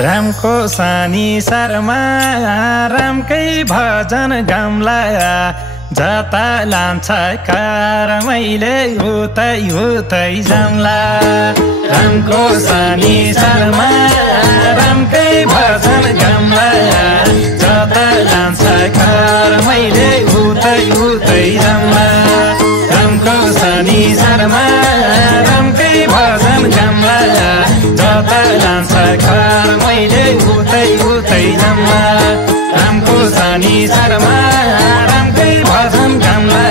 रामको सानी शर्मा रामकै भजन गाउँला जता लान्छ कार मैले उतै उतै जाउँला रामको सानी शर्मा रामकै भजन गाउँला जता लान्छ कार मैले उतै उतै जाउँला रामको सानी शर्मा रामकै भजन गाउँला जता लान्छ कार मैले उतै उतै जाउँला रामको सानी शर्मा रामकै भजन गाउँला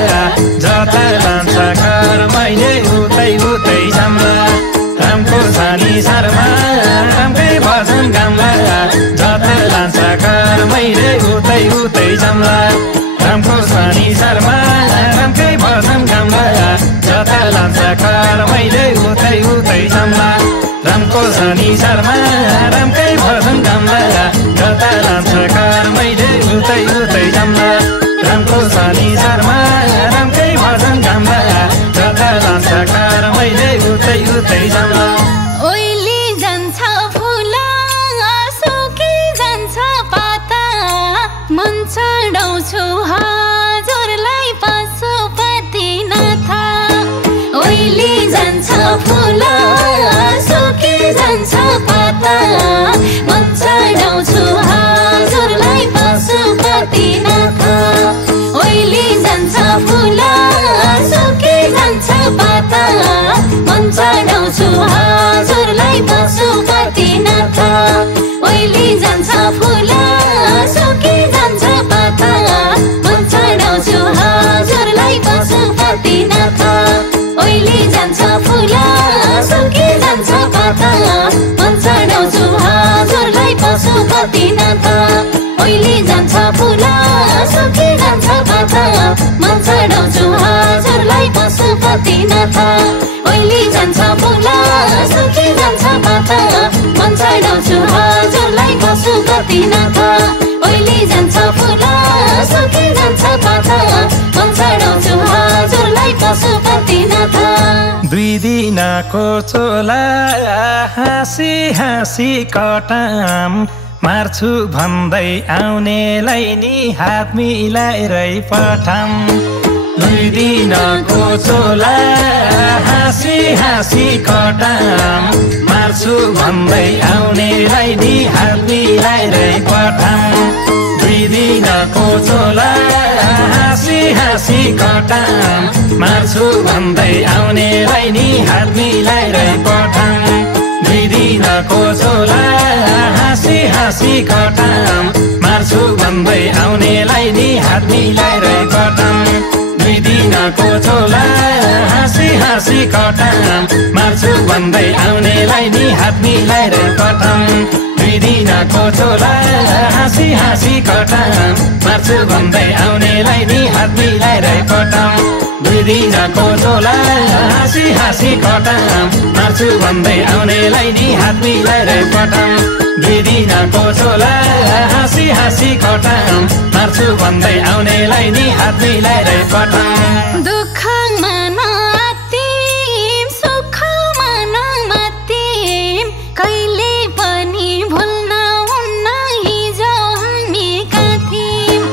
जता लान्छ कार मैले उतै उतै जाउँला रामको सानी शर्मा रामकै भजन गाउँला जता लान्छ कार मैले उतै उतै जाउँला रामको सानी शर्मा रामकै भजन गाउँला जता लान्छ कार मैले उतै उतै जाउँला रामको सानी शर्मा रामकै भजन गाउँला जता लान्छ कार मैले उतै उतै जाउँला रामको सानी शर्मा रामकै भजन गाउँला जता लान्छ कार मैले उतै उतै जाउँला ओइली जान्छ फुल सुकी जान्छ पाता मन चढाउँछु हजुरलाई पशुपतिनाथ ओइली जान्छ फुल सुकी जान्छ पाता मन चढाउँछु हजुरलाई पशुपतिनाथ ओइली जान्छ फुल सुकी जान्छ पाता मन चढाउँछु हजुरलाई पशुपतिनाथ ओइली जान्छ फुल सुकी जान्छ पाता मन चढाउँछु हजुरलाई पशुपतिनाथ ओइली जान्छ फुल सुकी जान्छ पाता मन चढाउँछु हजुरलाई पशुपतिनाथ ओइली जान्छ फुल सुकी जान्छ पाता मन चढाउँछु हजुरलाई पशुपतिनाथ ओइली जान्छ फुल सुकी जान्छ पाता मन चढाउँछु हजुरलाई पशुपतिनाथ ओइली जान्छ फुल सुकी जान्छ पाता मन चढाउँछु हजुरलाई पशुपतिनाथ दुई दिनको चोला हाँसी हाँसी कटाम मार्छु भन्दै आउनेलाई नि हात मिलाएरै पठाम दुई दिनको चोला हाँसी हाँसी कटाम मार्छु भन्दै आउनेलाई नि हात मिलाएरै पठाम दुई दिनको चोला हाँसी हाँसी कटाम मार्छु भन्दै आउनेलाई नि हात मिलाएरै पठाम दुई दिनको चोला हाँसी हाँसी कटाम मार्छु भन्दै आउनेलाई नि हात मिलाएरै पठाम दुई दिनको चोला हाँसी हाँसी कटाम मार्छु भन्दै आउनेलाई नि हात मिलाएरै पठाम दुई दिनको चोला हाँसी हाँसी कटाम मार्छु भन्दै आउनेलाई नि हात मिलाएरै पठाम दुई दिनको चोला हाँसी हाँसी कटाम मार्छु भन्दै आउनेलाई नि हात मिलाएरै पठाम दुई दिनको चोला हाँसी हाँसी कटाम मार्छु भन्दै आउनेलाई नि हात मिलाएरै पठाम दुःखमा नआत्तिम सुखमा नमात्तिम कहिले पनि भुल्न हुन्न हिजो हामी थियौँ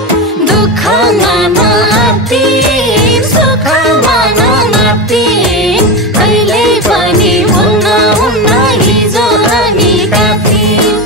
दुःखमा नआत्तिम सुखमा नमात्तिम कहिले पनि भुल्न हुन्न हिजो हामी थियौँ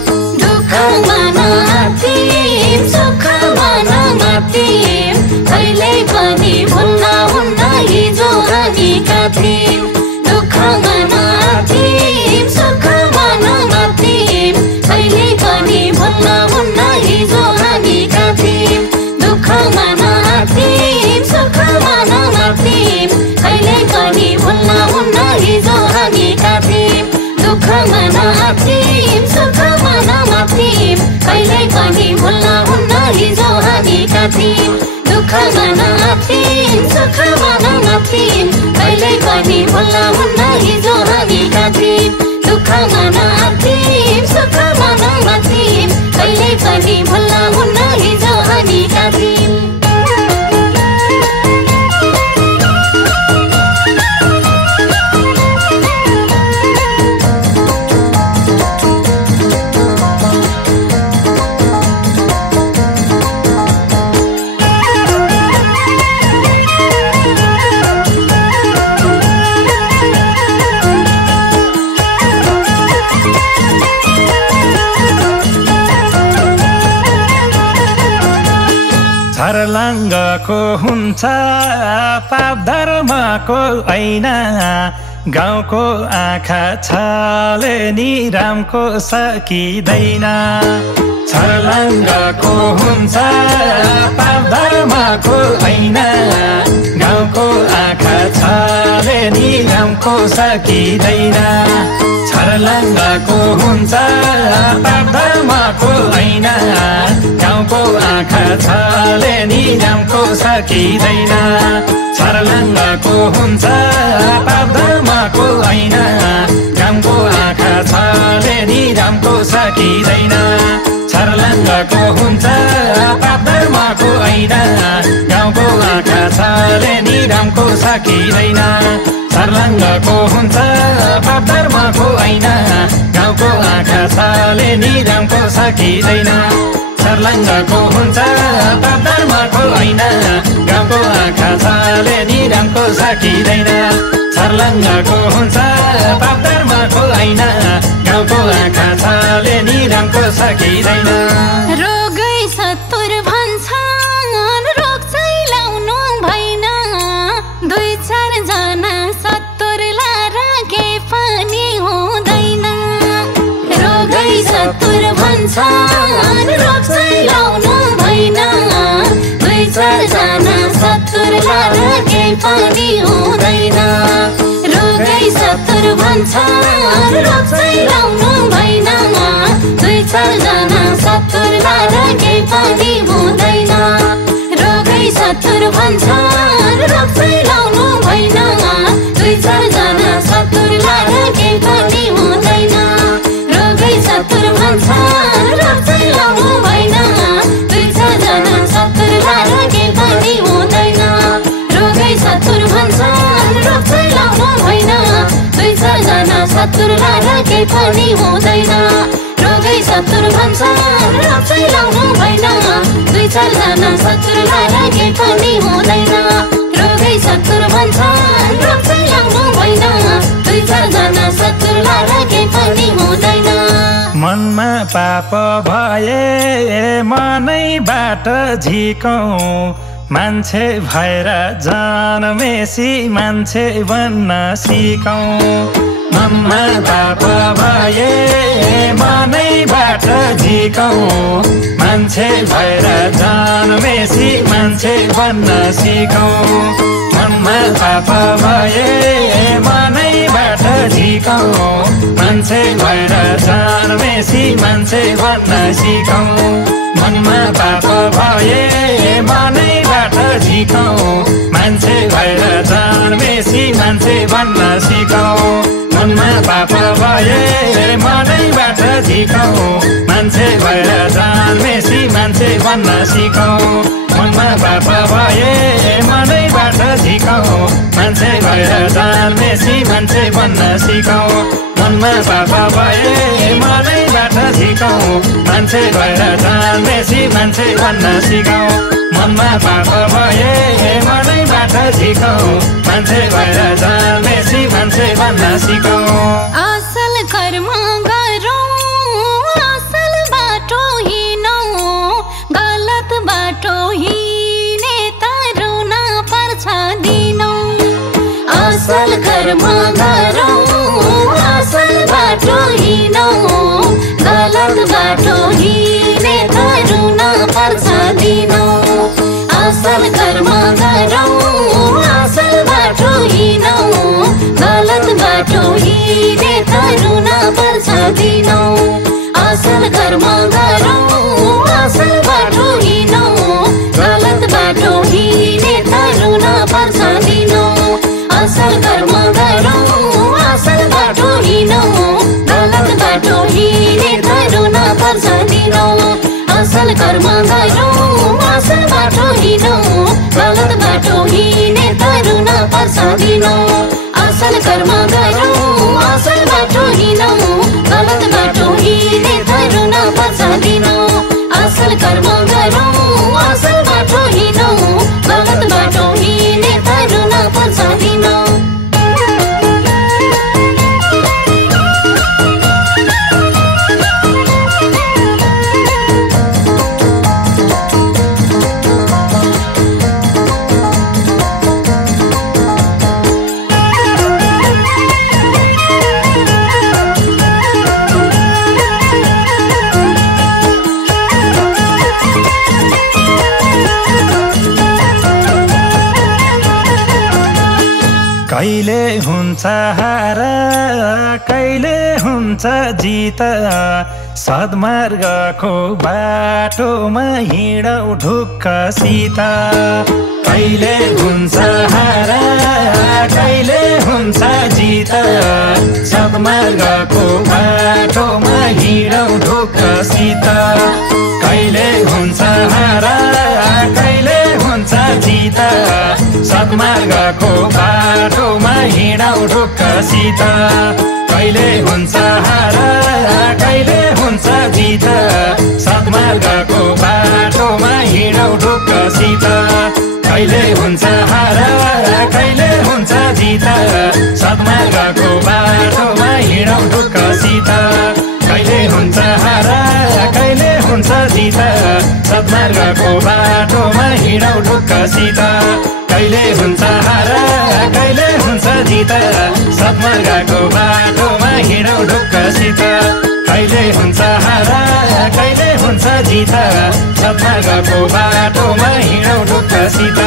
दुःखमा नआत्तिम सुखमा नमात्तिम कहिले पनि भुल्न हुन्न हिजो हामी थियौँ दुःखमा नआत्तिम सुखमा नमात्तिम कहिले पनि भुल्न हुन्न हिजो हामी थियौँ दुःखमा नआत्तिम सुखमा नमात्तिम कहिले पनि भुल्न हुन्न हिजो हामी थियौँ दुःखमा नआत्तिम सुखमा नमात्तिम कहिले पनि भुल्न हुन्न हिजो हामी थियौँ दुःखमा नआत्तिम सुखमा नमात्तिम कहिले पनि भुल्न हुन्न हिजो हामी थियौँ दुःखमा नआत्तिम सुखमा नमात्तिम कहिले पनि भुल्न हुन्न हिजो हामी थियौँ छर्लङ्गको हुन्छ पाप धर्मको ऐना गाउँको आँखा छले नि रामको सकिँदैन छर्लङ्गको हुन्छ पाप धर्मको ऐना गाउँको आँखा छले नि रामको सकिँदैन छर्लङ्गको हुन्छ पाप धर्मको ऐना गाउँको आँखा छले नि रामको सकिँदैन छर्लङ्गको हुन्छ पाप धर्मको ऐना गाउँको आँखा छले नि रामको सकिँदैन छर्लङ्गको हुन्छ पाप धर्मको ऐना गाउँको आँखा छले नि रामको सकिँदैन छर्लङ्गको हुन्छ पाप धर्मको ऐना गाउँको आँखा छले नि रामको सकिँदैन छर्लङ्गको हुन्छ पाप धर्मको ऐना गाउँको आँखा छले नि रामको सकिँदैन छर्लङ्गको हुन्छ पाप धर्मको ऐना गाउँको आँखा छले नि रामको सकिँदैन रोगै सत्तुर भन्छन् रोग चाहिँ लाउनु भएन दुई चार जना सत्तुर लाएर के पनि हुँदैन रोगै सत्तुर भन्छन् रोग चाहिँ लाउनु भएन दुई चार जना सत्तुर लाएर के पनि हुँदैन रोगै सत्तुर भन्छन् रोग चाहिँ लाउनु भएन दुई चार जना सत्तुर लाएर के पनि हुँदैन रोगै सत्तुर भन्छन् रोग चाहिँ लाउनु भएन दुई चार जना सत्तुर लाएर के पनि हुँदैन रोगै सत्तुर भन्छन् रोग चाहिँ लाउनु भएन दुई चार जना सत्तुर लाएर के पनि हुँदैन रोगै सत्तुर भन्छन् रोग चाहिँ लाउनु भएन दुई चार जना सत्तुर लाएर के पनि हुँदैन रोगै सत्तुर भन्छन् रोग चाहिँ लाउनु भएन दुई चार जना सत्तुर लाएर के पनि हुँदैन रोगै सत्तुर भन्छन् रोग चाहिँ लाउनु भएन दुई चार जना सत्तुर लाएर के पनि हुँदैन मनमा पाप भए मनैबाट झिकौँ मान्छे भएर जन्मेसी मान्छे बन्न सिकौँ मनमा पाप भए मनैबाट झिकौँ मान्छे भएर जन्मेसी मान्छे बन्न सिकौँ मनमा पाप भए मनैबाट झिकौँ मान्छे भएर जन्मेसी मान्छे बन्न सिकौँ मनमा पाप भए मनैबाट झिकौँ मान्छे भएर जन्मेसी मान्छे बन्न सिकौँ मनमा पाप भए मनैबाट झिकौँ मान्छे भएर जन्मेसी मान्छे बन्न सिकौँ मनमा पाप भए मनैबाट झिकौँ मान्छे भएर जन्मेसी मान्छे बन्न सिकौँ मनमा पाप भए मनैबाट झिकौँ मान्छे भएर जन्मेसी मान्छे बन्न सिकौँ मनमा पाप भए मनैबाट झिकौँ मान्छे भएर जन्मेसी मान्छे बन्न सिकौँ असल कर्म गरौँ असल बाटो हिँडौँ गलत बाटो हिँडे त रुन पर्छ दिनौँ असल कर्म गरौँ असल बाटो हिँडौँ गलत बाटो हिँडे त रुन पर्छ दिनौँ असल कर्म गरौँ असल बाटो हिँडौँ गलत बाटो हिँडे त रुन पर्छ दिनौँ असल कर्म गरौँ असल बाटो हिँडौँ गलत बाटो हिँडे त रुन पर्छ दिनौँ असल कर्म गरौँ असल बाटो हिँडौँ गलत बाटो हिँडे त रुन पर्छ दिनौँ असल कर्म गरौँ असल बाटो हिँडौँ गलत बाटो हिँडे त रुन पर्छ दिनौँ असल कर्म गरौँ असल बाटो हिँडौँ गलत बाटो हिँडे त रुन पर्छ दिनौँ असल कर्म गरौँ असल बाटो हिँडौँ गलत बाटो हिँडे त रुन पर्छ दिनौँ कहिले हुन्छ हार कहिले हुन्छ जित सद्मार्गको बाटोमा हिँडौ ढुक्कसित कहिले हुन्छ हार कहिले हुन्छ जित सद्मार्गको बाटोमा हिँडौ ढुक्कसित कहिले हुन्छ हार कहिले हुन्छ जित सद्मार्गको बाटोमा हिँडौ ढुक्कसित कहिले हुन्छ हार कहिले हुन्छ जित सद्मार्गको बाटोमा हिँडौ ढुक्कसित कहिले हुन्छ हार कहिले हुन्छ जित सद्मार्गको बाटोमा हिँडौ ढुक्कसित कहिले हुन्छ हार कहिले हुन्छ जित सद्मार्गको बाटोमा हिँडौ ढुक्कसित कहिले हुन्छ हार कहिले हुन्छ जित सद्मार्गको बाटोमा हिँडौ ढुक्कसित कहिले हुन्छ हार कहिले हुन्छ जित सद्मार्गको बाटोमा हिँडौ ढुक्कसित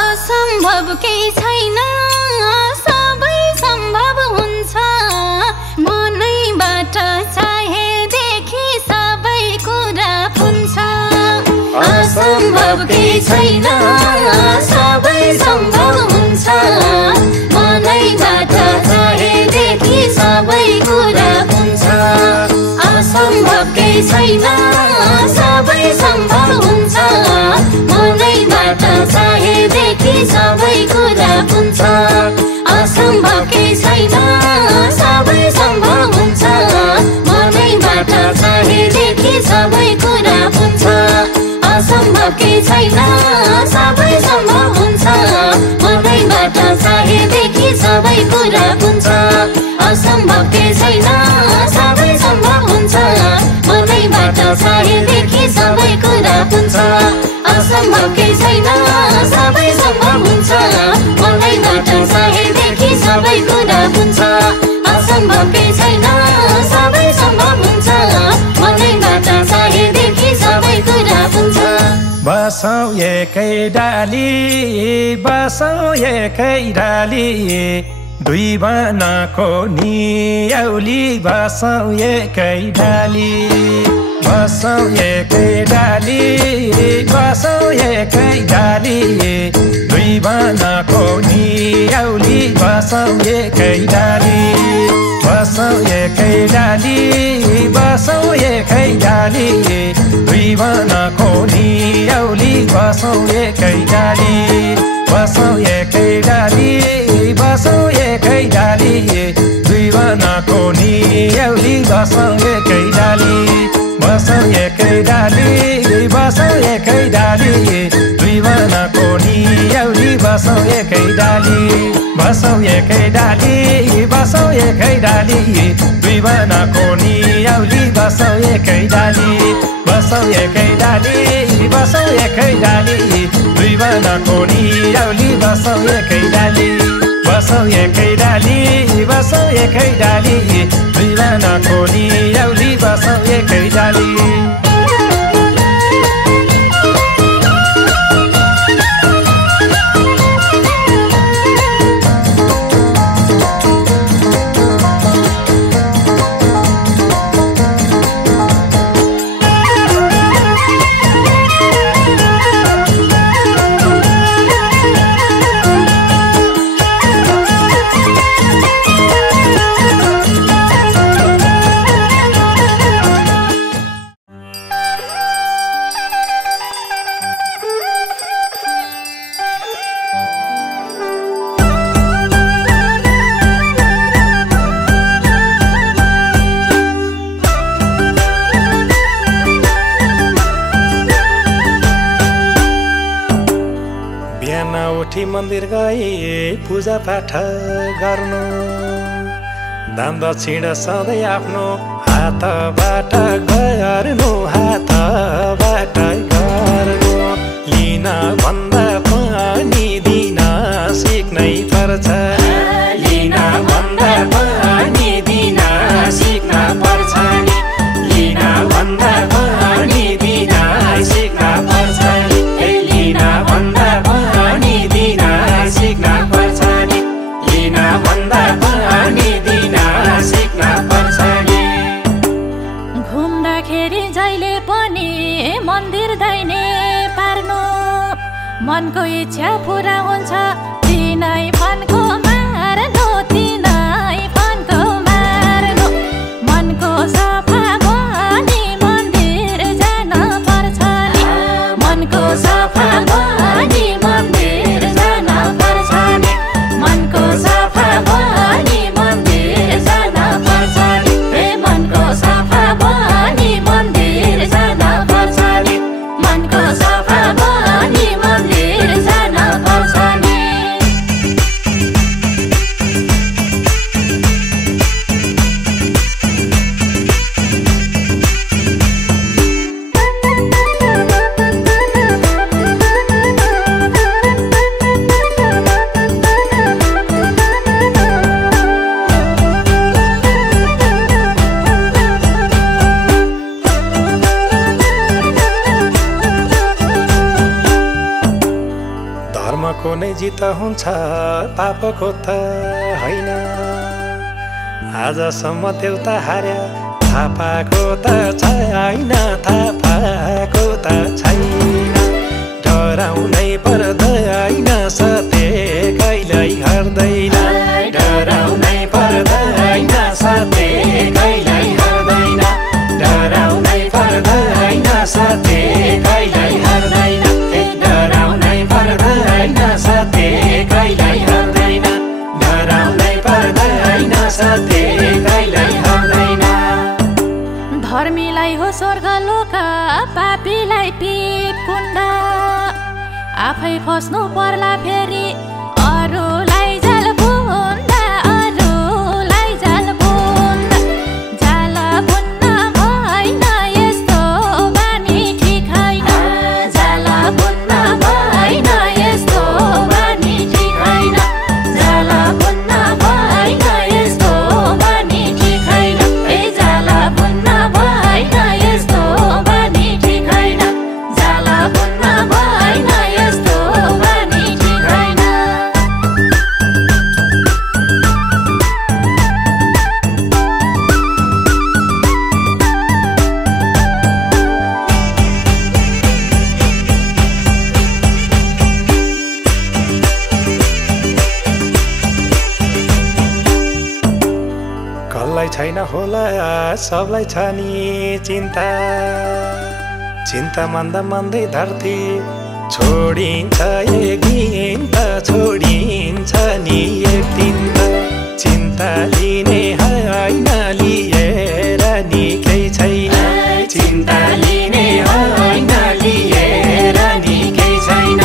असम्भव केही छैन सबै सम्भव हुन्छ मनैबाट चाहेदेखि सबै कुरा हुन्छ असम्भव केही छैन सबै सम्भव हुन्छ मनैबाट चाहेदेखि सबै कुरा हुन्छ असम्भव केही छैन सबै सम्भव हुन्छ मनैबाट चाहेदेखि सबै कुरा हुन्छ असम्भव केही छैन सबै सम्भव हुन्छ मनैबाट चाहेदेखि सबै कुरा हुन्छ असम्भव केही छैन सबै सम्भव हुन्छ मनैबाट चाहेदेखि सबै कुरा हुन्छ असम्भव केही छैन सबै सम्भव हुन्छ मनैबाट चाहेदेखि सबै कुरा हुन्छ असम्भव केही छैन सबै सम्भव हुन्छ मनैबाट चाहेदेखि सबै कुरा हुन्छ असम्भव केही छैन सबै सम्भव हुन्छ मनैबाट चाहेदेखि सबै कुरा हुन्छ बसौँ एकै डाली बसौँ एकै डाली दुई बनाको नियौली बसौँ एकै डाली बसौँ एकै डाली बसौँ एकै डाली दुई बनाको नियौली बसौँ एकै डाली बसौँ एकै डाली बसौँ एकै डाली दुई बनाको नियौली बसौँ एकै डाली बसौँ एकै डाली बसौँ एकै डाली दुई बनाको नियौली बसौँ एकै डाली बसौँ एकै डाली बसौँ एकै डाली दुई बनाको नियौली बसौँ एकै डाली बसौँ एकै डाली बसौँ एकै डाली दुई बनाको नियौली बसौँ एकै डाली बसौँ एकै डाली बसौँ एकै डाली दुई बनाको नियौली बसौँ एकै डाली बसौँ एकै डाली बसौँ एकै डाली दुई बनाको नियौली बसौँ एकै डाली मन्दिर गई पूजा पाठ गर्नु दान दक्षिण सधैँ आफ्नो हातबाट गर्नु हातबाट गर्नु लिन भन्दा पनि दिन सिक्नै पर्छ लिन भन्दा पनि दिन सिक्न पर्छ लिन भन्दा पनि दिन सिक्न पर्छ लिन भन्दा पनि दिन सिक्न पर्छ मनको इच्छा पुरा हुन्छ तिनै फनको मार्नु तिनै फनको मार्नु मनको सफा भनी मन्दिर जान पर्छ नि मनको सफा भनी मन्दिर जान पर्छ नि मनको सफा भनी मन्दिर जान पर्छ नि हे मनको सफा भनी मन्दिर जान पर्छ नि मनको सफा भनी मन्दिर जान पर्छ नि धर्मको नै जित हुन्छ पापको त होइन आजसम्म देउता हार्या थाहा पाएको त छैन थाहा पाएको त छैन डराउनै पर्दैन सत्य कहिल्यै हर्दैन डराउनै पर्दैन सत्य कहिल्यै हर्दैन डराउनै पर्दैन सत्य कहिल्यै हर्दैन डराउनै पर्दैन सत्य कहिल्यै हर्दैन डराउनै पर्दैन सत्य कहिल्यै हर्दैन धर्मीलाई हो स्वर्ग लोक पापीलाई पीप कुण्ड आफै फस्नु पर्ला फेरि अरूलाई जाल बुन्दा अरूलाई जाल बुन्दा जाल बुन्न भएन यस्तो बानी ठिक होइन जाल बुन्न भएन यस्तो बानी ठिक होइन जाल बुन्न भएन यस्तो बानी ठिक होइन ए जाल बुन्न भएन यस्तो बानी ठिक होइन जाल बुन्न भएन यस्तो बानी ठिक होइन कसलाई छैन होला सबलाई छ नि चिन्ता चिन्ता मन्दा मन्दै धरती छोडिन्छ एक दिन त छोडिन्छ नि एक दिन त चिन्ता लिने होइन लिएर नि केही छैन चिन्ता लिने होइन लिएर नि केही छैन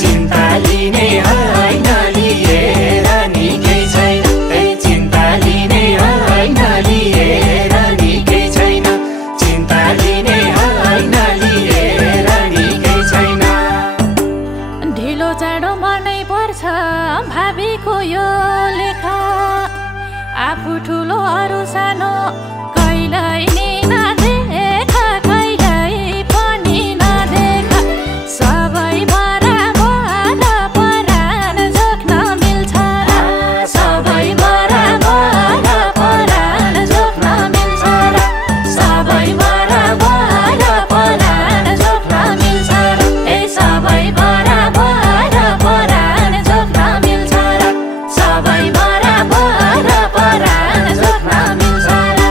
चिन्ता लिने होइन लिएर नि केही छैन चिन्ता लिने होइन लिएर नि केही छैन चिन्ता लिने होइन लिएर नि केही छैन ढिलो चाँडो मर्नै पर्छ भावीको यो लेखा आफू ठुलो अरू सानो कहिल्यै नि नदेखा कहिल्यै पनि नदेखा सबै बराबर परान जोख्न मिल्छ र सबै बराबर परान जोख्न मिल्छ र सबै बराबर परान जोख्न मिल्छ र ए सबै बराबर परान जोख्न मिल्छ र सबै बराबर परान जोख्न मिल्छ र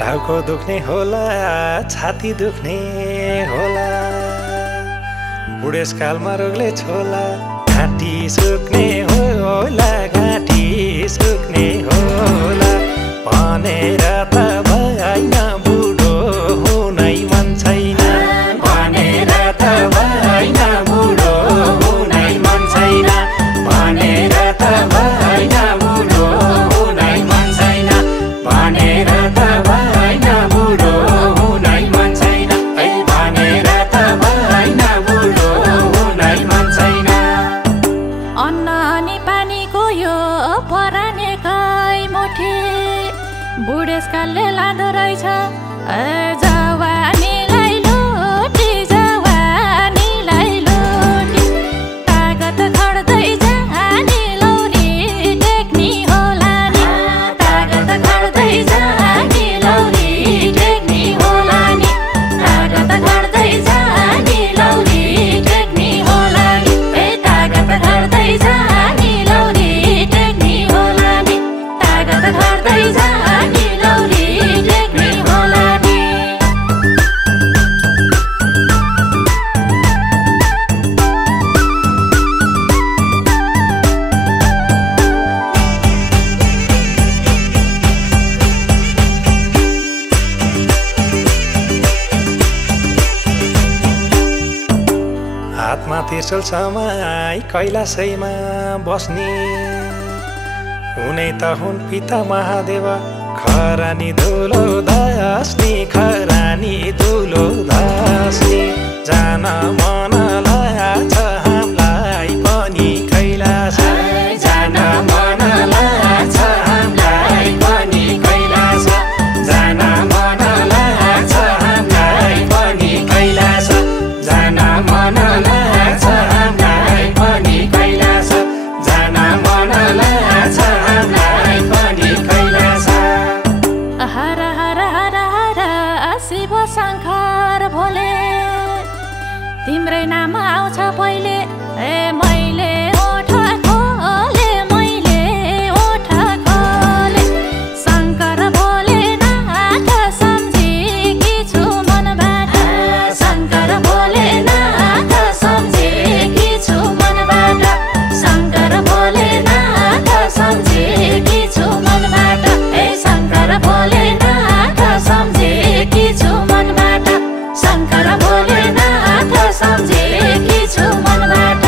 टाउको दुख्ने होला छाती दुख्ने होला बुढेसकालमा रोगले छोला घाँटी सुक्ने होला घाँटी सुक्ने होला भनेर त भएन बुढो हुनै मन छैन भनेर त भएन बुढो हुनै मन छैन भनेर त भएन बुढो हुनै मन छैन भनेर त भएन बुढो हुनै मन छैन भनेर त भएन बुढो हुनै मन छैन अन्न बुढेसकालले लाँदो रहेछ जवानीलाई लुटी जवानीलाई लुटी तागत खड्दै जाने लौरी टेक्नी होला नि तागत खड्दै जाने लौरी टेक्नी होला नि तागत खड्दै जाने लौरी टेक्नी होला नि ए तागत खड्दै जाने लौरी टेक्नी होला नि तागत खड्दै जाने लौरी टेक्नी होला नि हातमा त्रिशूल समाई कैलाशैमा बस्ने उनै त हुन् पिता महादेव खरानी धुलो दास्ने खरानी धुलो दास्ने जान मन लाग्छ हामीलाई पनि कैलाश जान मन लाग्छ हामीलाई पनि कैलाश जान मन लाग्छ हामीलाई पनि कैलाश जान मन लाग्छ हामीलाई पनि कैलाश जान मन लाग्छ हामीलाई पनि कैलाश हर हर हर हर शिव शङ्कर भोले तिम्रै नाम आउँछ पहिले ए मैले ओठ खोले मैले ओठ खोले शङ्कर भोले नाथ सम्झेकी छु मनबाट शङ्कर भोले नाथ सम्झेकी छु मनबाट शङ्कर भोले नाथ सम्झेकी छु मनबाट ए शङ्कर भोले नाथ सम्झेकी छु मनबाट शङ्कर भोले नाथ सम्झेकी छु मनबाट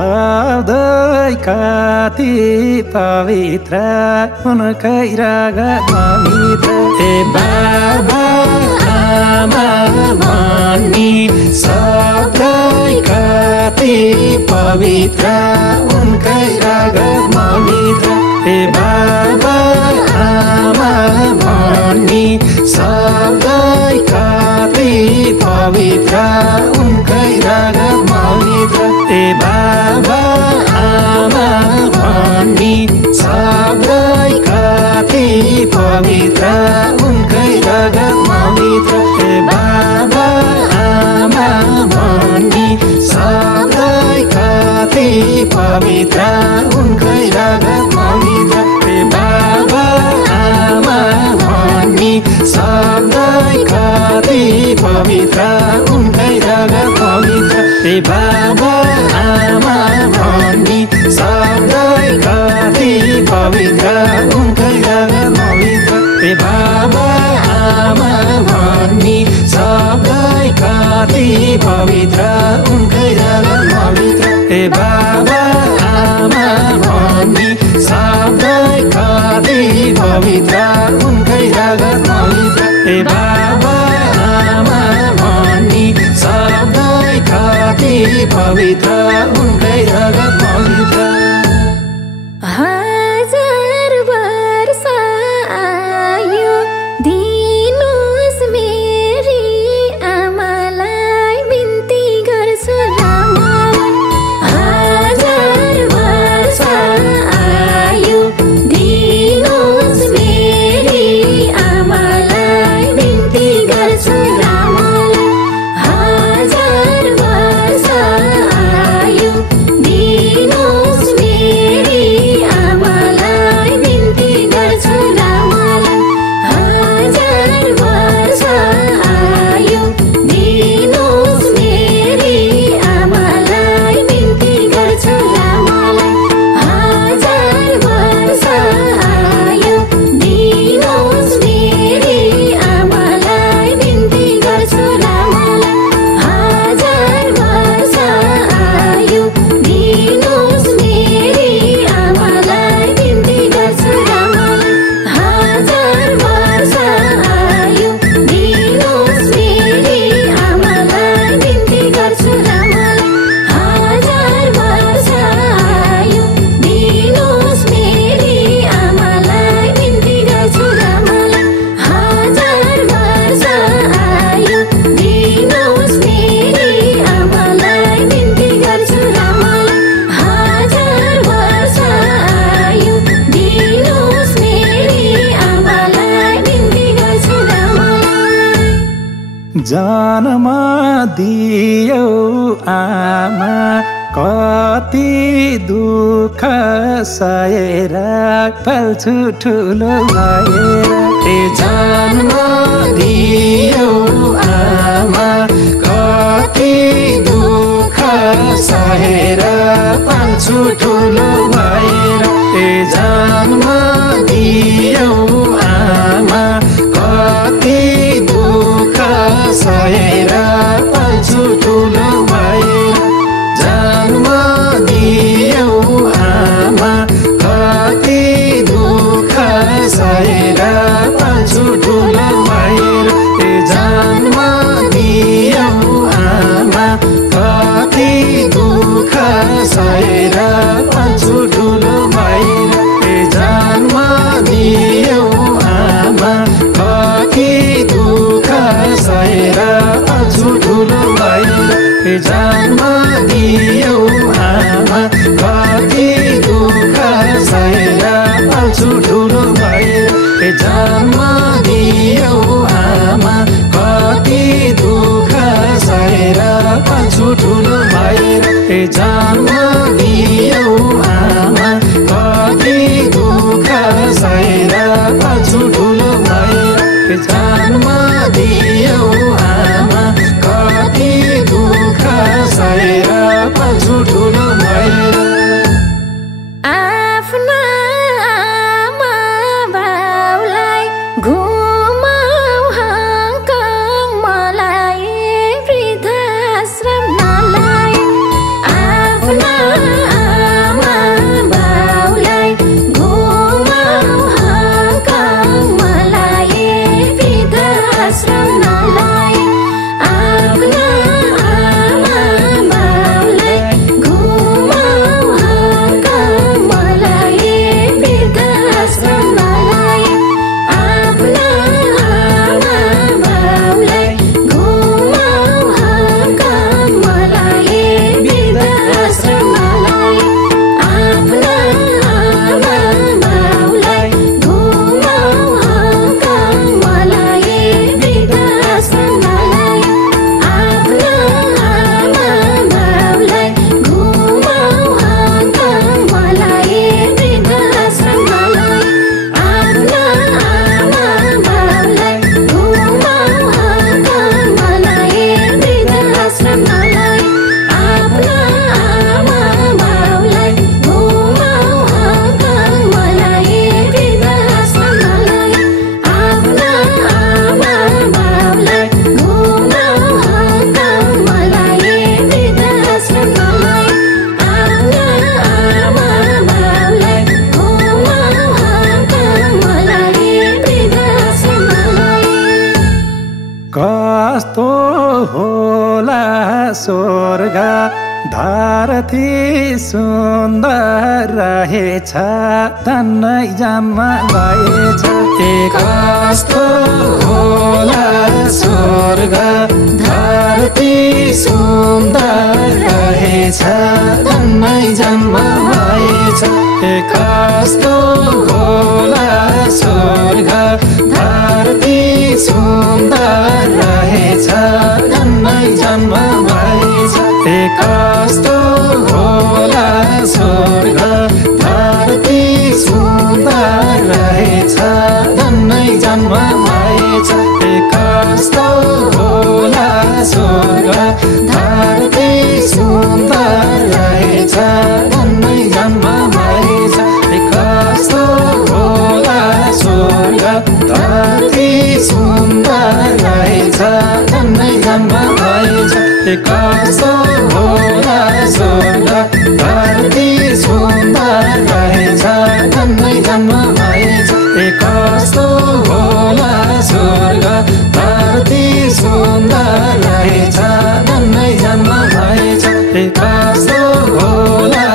शब्दै कति पवित्र उनकै रगतभित्र ए बाबा आमा भनी शब्दै कति पवित्र उनकै रगतभित्र ए बाबा आमा भनी शब्दै कति पवित्र उनकै रगतभित्र ए बाबा आमा भनी शब्दै कति पवित्र उनकै रगतभित्र ए बाबा आमा भनी शब्दै कति पवित्र उनकै रगतभित्र ए बाबा जन्म दियो आमा कति दुःख सहेर पाल्छु ठुलो भएर जन्म दियो आमा कति दुःख सहेर पाल्छु ठुलो भएर जन्म दियो आमा कति दुःख सहेर पाल्छु ठुलो भएर जन्म दियो आमा कति दुःख सहेर पाल्छु ठुलो भएर जन्म दियो आमा कति दुःख सहेर पाल्छु ठुलो भएर जन्म दियो आमा कति दुःख सहेर पाल्छु ठुलो भएर जन्म दियो आमा कति दुःख सहेर पाल्छु ठुलो भएर जन्म दियो आमा कति दुःख सहेर पाल्छु ठुलो भएर जन्म दियो आमा कति दुःख सहेर पाल्छु ठुलो भएर जन्म दियो आमा कति दुःख सहेर पाल्छु ठुलो भएर आफ्ना आमा बाउलाई घुमाऊ हङकङ मलाई वृद्धाश्रम नलाई आफ्ना आमा बाउलाई घुमाऊ हङकङ मलाई वृद्धाश्रम नलाई आफ्ना आमा बाउलाई घुमाऊ हङकङ मलाई वृद्धाश्रम नलाई आफ्ना आमा बाउलाई घुमाऊ हङकङ मलाई वृद्धाश्रम नलाई आफ्ना आमा बाउलाई घुमाऊ हङकङ मलाई वृद्धाश्रम नलाई आफ्ना आमा बाउलाई घुमाऊ हङकङ मलाई वृद्धाश्रम नलाई आफ्ना आमा बाउलाई घुमाऊ हङकङ मलाई वृद्धाश्रम नलाई आफ्ना आमा बाउलाई घुमाऊ हङकङ मलाई वृद्धाश्रम नलाई आफ्ना आमा बाउलाई घुमाऊ हङकङ मलाई वृद्धाश्रम नलाई आफ्ना आमा बाउलाई घुमाऊ हङकङ मलाई वृद्धाश्रम नलाई कस्तो होला स्वर्ग धरती सुन्दर रहेछ धन्नै जन्म भएछ कस्तो होला स्वर्ग धरती सुन्दर रहेछ धन्नै जन्म भएछ कस्तो होला स्वर्ग धरती सुन्दर रहेछ धन्नै जन्म भएछ कस्तो होला स्वर्ग धरती सुन्दर रहेछ धन्नै जन्म भएछ कस्तो होला स्वर्ग धरती सुन्दर रहेछ धन्नै जन्म भएछ कस्तो होला स्वर्ग धरती सुन्दर रहेछ धन्नै जन्म भएछ कस्तो होला स्वर्ग धरती सुन्दर रहेछ धन्नै जन्म भएछ कस्तो होला स्वर्ग धरती सुन्दर रहेछ धन्नै जन्म भएछ कस्तो होला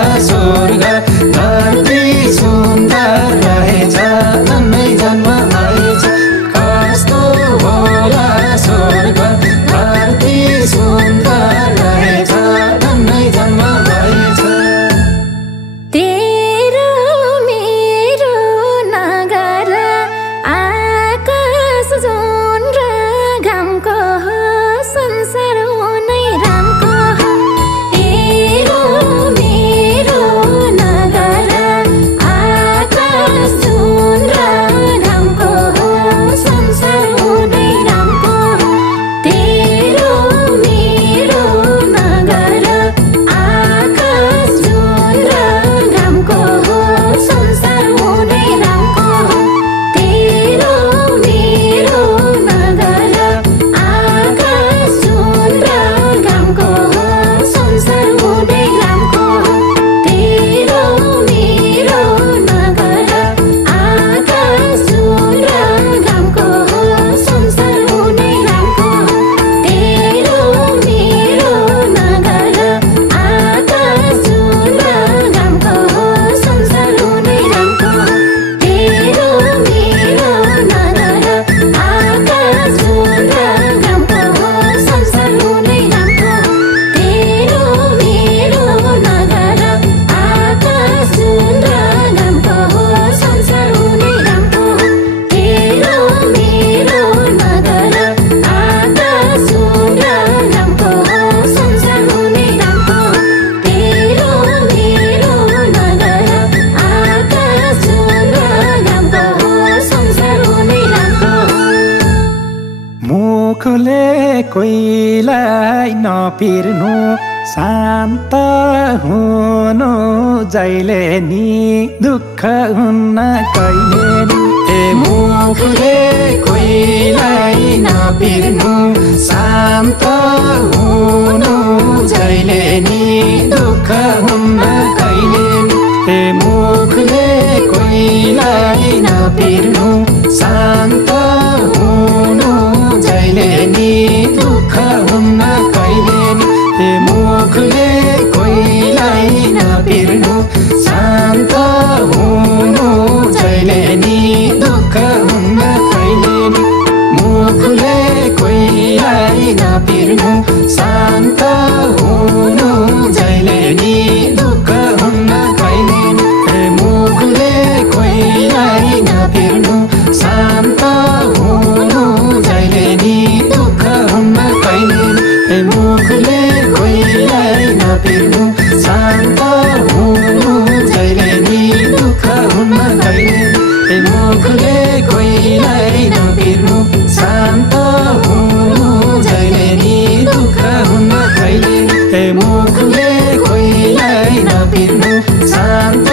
मुखले कोइलाई नपिर्नु शान्त हुनु जहिले नि दुःख हुन्न कहिले नि ए मुखले कोइलाई नपिर्नु शान्त हुनु जहिले नि दुःख हुन्न कहिले नि ए मुखले कोइलाई नपिर्नु शान्त हुनु जहिले नि दुःख हुन्न कहिले नि ए मुखले कोइलाई नपिर्नु शान्त हुनु जहिले नि दुःख हुन्न कहिले नि मुखले कोइलाई नपिर्नु शान्त हुनु जहिले नि दुःख हुन्न कहिले नि ए मुखले कोइलाई नपिर्नु शान्त हुनु जहिले नि दुःख हुन्न कहिले नि ए मुखले कोइलाई नपिर्नु शान्त हुनु जहिले नि दुःख हुन्न कहिले नि ए मुखले कोइलाई नपिर्नु शान्त हुनु जहिले नि दुःख हुन्न कहिले नि ए मुखले कोइलाई नपिर्नु शान्त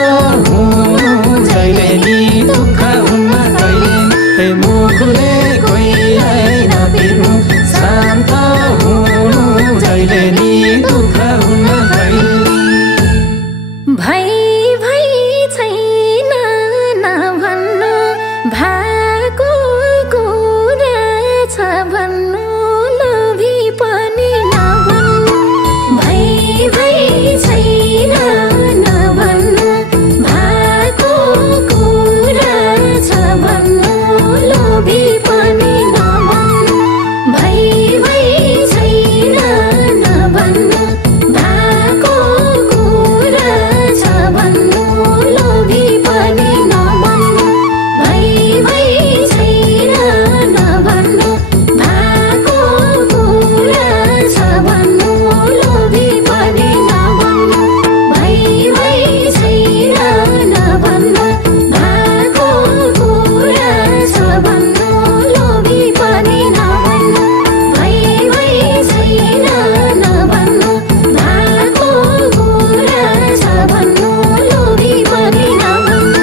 हुनु जहिले नि दुःख हुन्न कहिले नि ए मुखले कोइलाई नपिर्नु शान्त हुनु जहिले नि दुःख हुन्न कहिले नि भई भई छैन नभन्नु भएको कुरा छ भन्नु लोभी पनि नभन्नु भई भई छैन नभन्नु भएको कुरा छ भन्नु लोभी पनि नभन्नु भई भई छैन नभन्नु भएको कुरा छ भन्नु लोभी पनि नभन्नु भई भई छैन नभन्नु भएको कुरा छ भन्नु लोभी पनि नभन्नु भई भई छैन नभन्नु भएको कुरा छ भन्नु लोभी पनि नभन्नु भई भई छैन नभन्नु भएको कुरा छ भन्नु लोभी पनि नभन्नु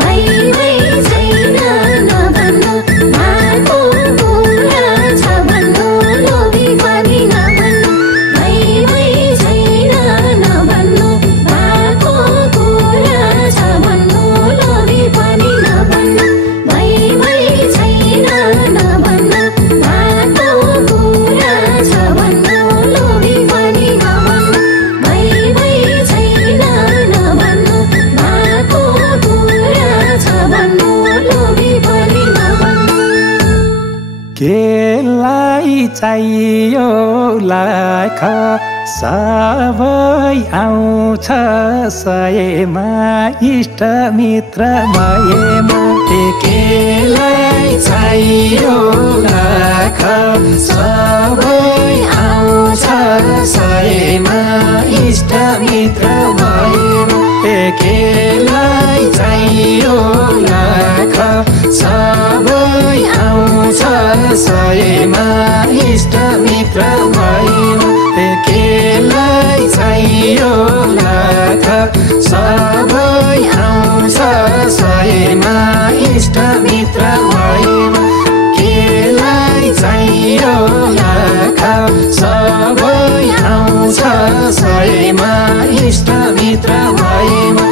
भई भई छैन नभन्नु भएको कुरा छ भन्नु लोभी पनि नभन्नु भई भई छैन नभन्नु भएको कुरा छ भन्नु लोभी पनि नभन्नु भई भई छैन नभन्नु भएको कुरा छ भन्नु लोभी पनि नभन्नु भई भई छैन नभन्नु भएको कुरा छ भन्नु लोभी पनि नभन्नु केलाई चाहियो लाख सबै आउँछ सयमा इष्ट मित्र भएमा केलाई चाहियो लाख सबै आउँछ सयमा इष्ट मित्र भएमा केलाई चाहियो लाख सबै आउँछ सयमा इष्ट मित्र भएमा केलाई चाहियो लाख सबै आउँछ सयमा इष्ट मित्र भएमा केलाई चाहियो लाख सबै आउँछ सयमा इष्ट मित्र भएमा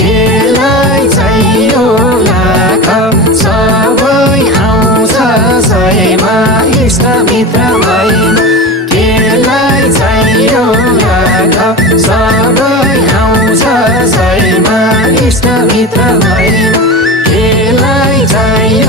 केलाई चाहियो लाख सबै आउँछ सयमा इष्ट मित्र भएमा केलाई चाहियो लाख सबै आउँछ सयमा इष्ट मित्र भएमा केलाई चाहियो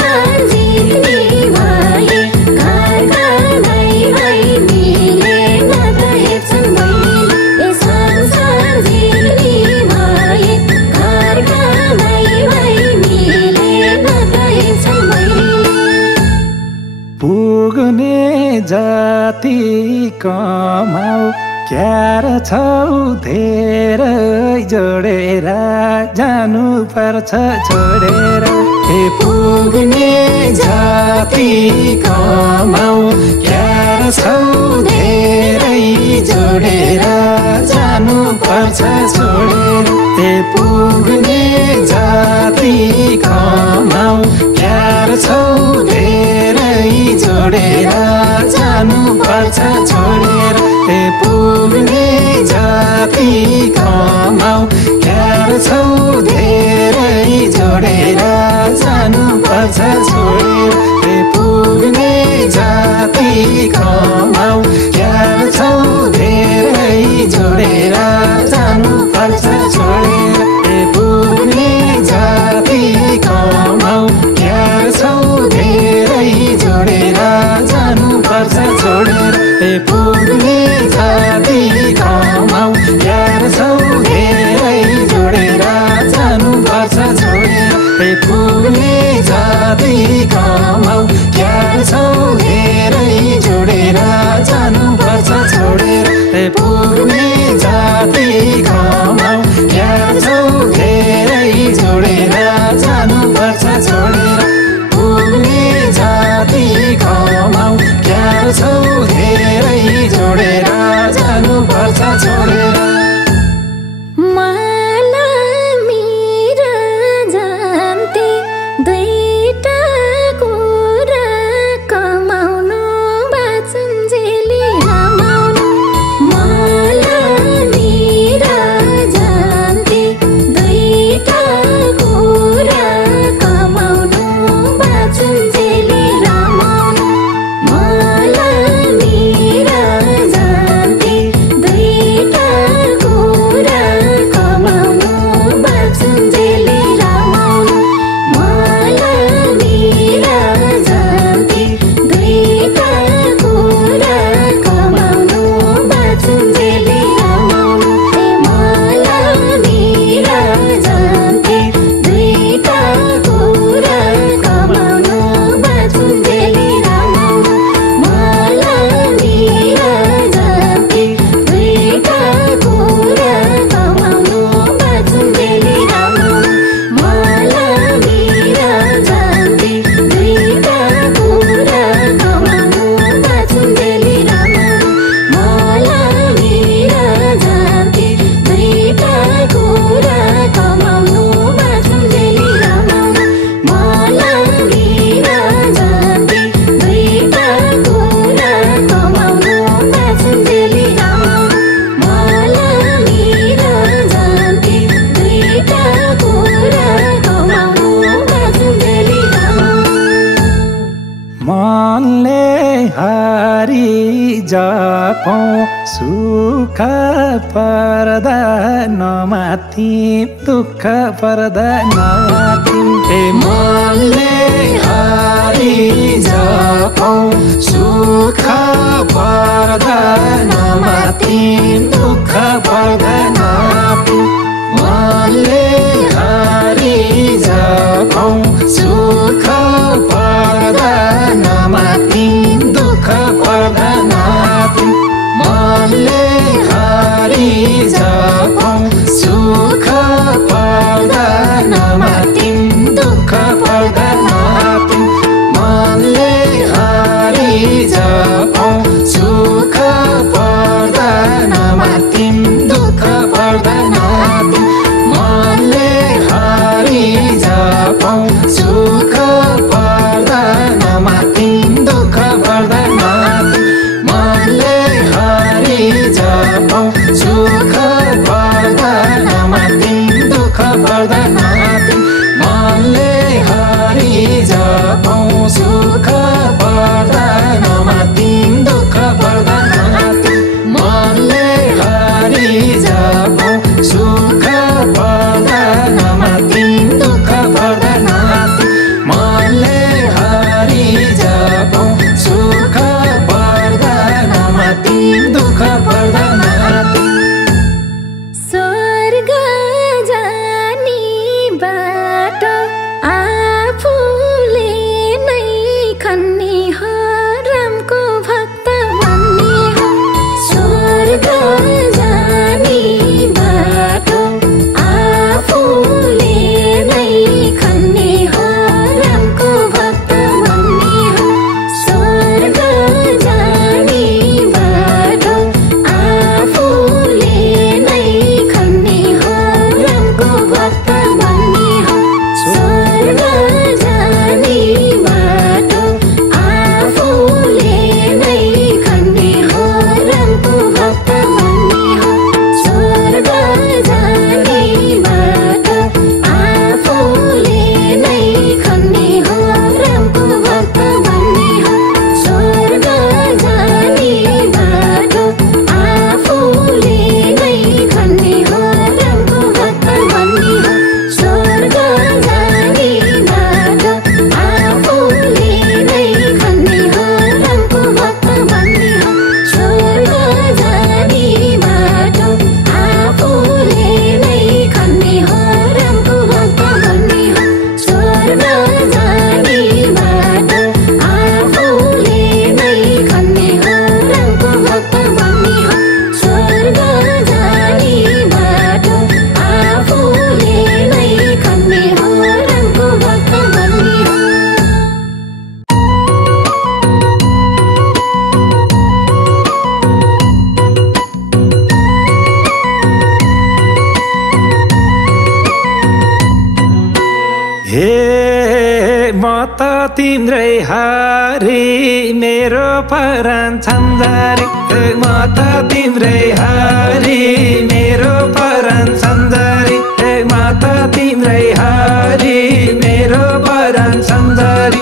संसार जित्ने भए घरका भाइ बहिनीले नाता हेर्छन् बहिनीले संसार जित्ने भए घरका भाइ बहिनीले नाता हेर्छन् बहिनीले पुग्ने जाति कमाऊ क्यार छौ धेरै जोडेर जानु पर्छ छोडेर पुग्ने जाति कमाऊ क्यार छौ धेरै जोडेर जानु पर्छ छोडेर पुग्ने जाति कमाऊ क्यार छौ धेरै जोडेर जानु पर्छ छोडेर पुग्ने जाति कमाऊ क्यार छौ धेरै जोडेर जानु पर्छ छोडेर पुग्ने जाति कमाऊ क्यार छौ धेरै जोडेर जानु पर्छ छोडेर पुग्ने जाति कमाऊ क्यार छौ धेरै जोडेर जानु पर्छ छोडेर पुग्ने जाति कमाऊ क्यार छौ धेरै जोडेर जानु पर्छ छोडेर पुग्ने जाति कमाऊ क्यार छौ धेरै जोडेर जानु पर्छ छोडेर पुग्ने जाति कमाऊ क्यार छौ धेरै जोडेर जानु पर्छ छोडेर पुग्ने जाति कमाऊ क्यार छौ धेरै जोडेर जानु पर्छ छोडेर सुख पर्दा नमाथि दुःख पर्दा नमाथि मनले हरि जपौँ सुख पर्दा नमाथि दुःख पर्दा नमाथि मनले हरि जपौँ सुख पर्दा नमाथि दुःख पर्दा नमाथि मनले हरि जपौँ सुख पर्दा नमाथि दुःख पर्दा नमाथि मनले हरि जपौँ सुख पर्दा नमाथि दुःख पर्दा नमाथि मनले हरि जपौँ सुख पर्दा नमाथि दुःख पर्दा नमाथि मनले हरि जपौँ सुख पर्दा नमाथि दुःख पर्दा नमाथि मनले हरि जपौँ सुख पर्दा नमाथि दुःख पर्दा नमाथि मनले हरि जपौँ सुख पर्दा नमाथि दुःख पर्दा नमाथि मनले तिम्रै हारी मेरो परान छन्दारी म त तिम्रै हारी मेरो परान छन्दारी म त तिम्रै हारी मेरो परान छन्दारी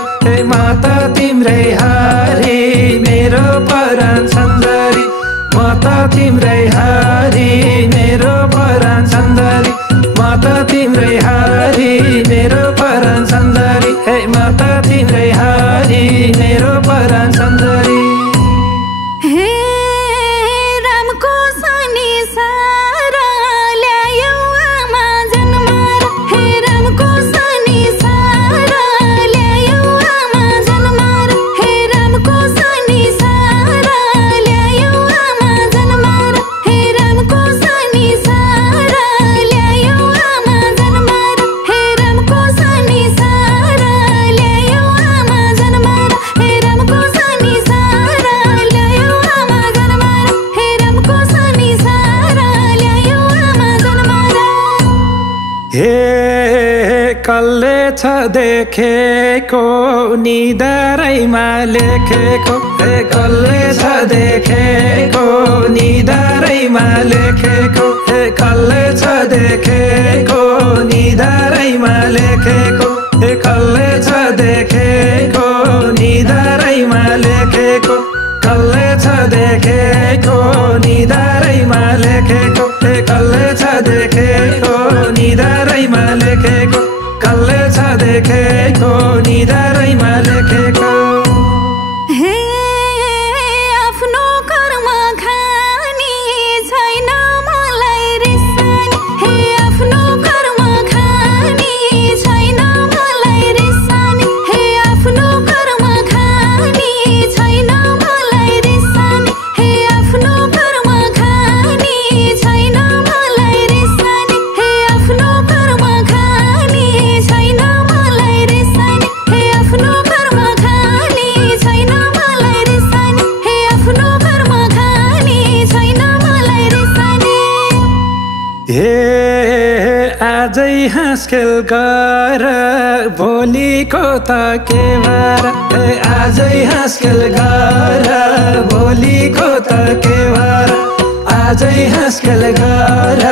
म त तिम्रै हारी मेरो परान छन्दारी म त तिम्रै हारी मेरो परान छन्दारी म त तिम्रै हारी मेरो परान छन्दारी म त तिम्रै हारी मेरो परान छन्दारी हे रामको सानी सारा ल्यायो आमा जन्मार हे रामको सानी सारा ल्यायो आमा जन्मार हे रामको सानी सारा ल्यायो आमा जन्मार हे रामको सानी सारा ल्यायो आमा जन्मार हे रामको सानी सारा ल्यायो आमा जन्मार हे रामको सानी सारा ल्यायो आमा जन्मार हे रामको सानी सारा ल्यायो आमा जन्मार हे कसले छ देखेको निधारैमा लेखेको हे कसले छ देखेको निधारैमा लेखेको हे कसले छ देखेको निधारैमा लेखेको हे कसले छ देखेको निधारैमा लेखेको कसले छ देखेको निधारैमा लेखेको हे कसले छ देखेको निधारैमा लेखेको कसले छ देखेको निधारैमा लेखेको हे आफ्नो कर्म खानी छैन मलाई रिसानी हे आफ्नो कर्म खानी छैन मलाई रिसानी हे आफ्नो कर्म खानी छैन मलाई रिसानी हे आफ्नो कर्म खानी छैन मलाई रिसानी हे आफ्नो कर्म खानी छैन मलाई रिसानी हे आफ्नो कर्म खानी छैन मलाई रिसानी हे आफ्नो कर्म खानी छैन मलाई रिसानी हे आजै हाँसखेल गर भोलिको त के भएर हे आजै हाँसखेल गर भोलिको त के भएर आजै हाँसखेल गर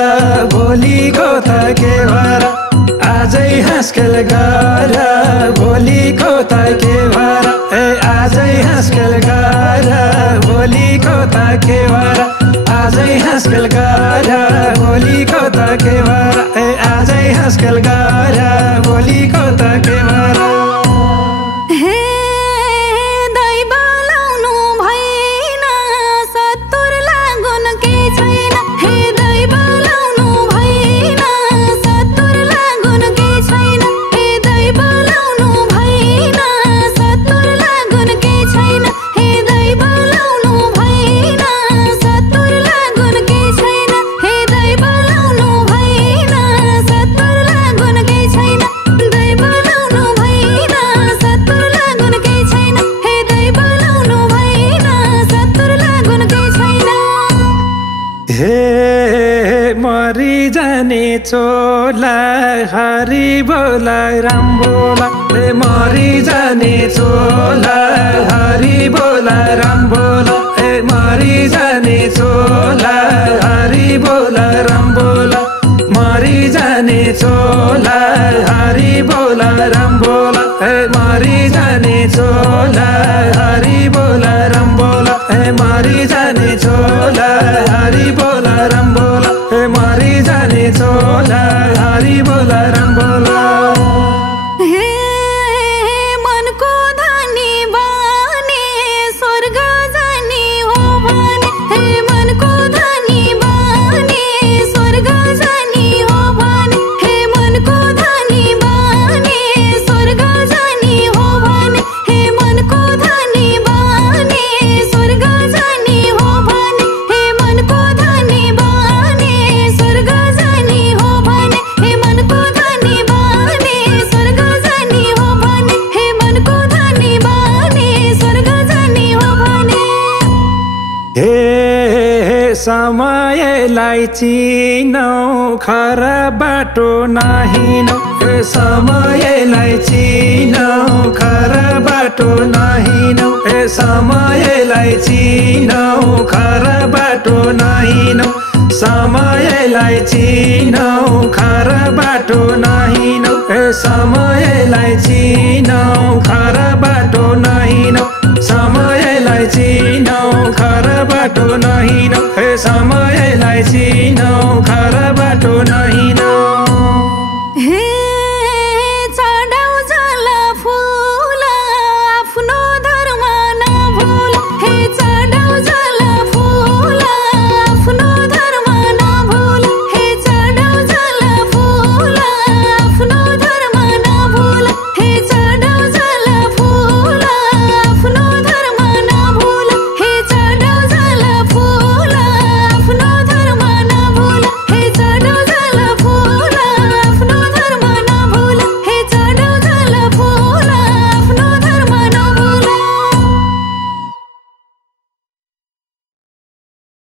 भोलिको त के भएर आजै हाँसखेल गर भोलिको त के भएर हे आजै हाँसखेल गर भोलिको त के भएर आजै हाँसखेल गर भोलिको त के भएर हे आजै हाँसखेल गर भोलिको त के भएर हे दैव लाउनु भएन सत्तुर लागुन के छैन हे दैव लाउनु भएन सत्तुर लागुन के छैन हे दैव लाउनु भएन सत्तुर लागुन के छैन हे दैव लाउनु भएन सत्तुर लागुन के छैन हे दैव लाउनु भएन सत्तुर लागुन के छैन दैव लाउनु भएन सत्तुर लागुन के छैन हे दैव लाउनु भएन सत्तुर लागुन के छैन हे मरि जाने चोला हरि बोला राम बोला हे मरि जाने चोला हरि बोला राम बोला हे मरि जाने चोला हरि बोला राम बोला मरि जाने चोला हरि बोला राम बोला हे मरि जाने चोला हरि बोला राम बोला हे मरि जाने चोला हरि बोला राम बोला हे मरि जाने चोला हरि बोला राम बोला हे मनको धनी बने स्वर्ग जाने हो भने हे मनको धनी बने स्वर्ग जाने हो भने हे मनको धनी बने स्वर्ग जाने हो भने हे मनको धनी बने स्वर्ग जाने हो भने हे मनको धनी बने स्वर्ग जाने हो भने हे मनको धनी बने स्वर्ग जाने हो भने हे मनको धनी बने स्वर्ग जाने हो भने हे समयलाई चिनौ खराब बाटो नहिनौ समयलाई चिनौ खरा बाटो नहिनौ समयलाई चिनौ खरा बाटो नहिनौ समयलाई चिनौ खरा बाटो नहिनौ समय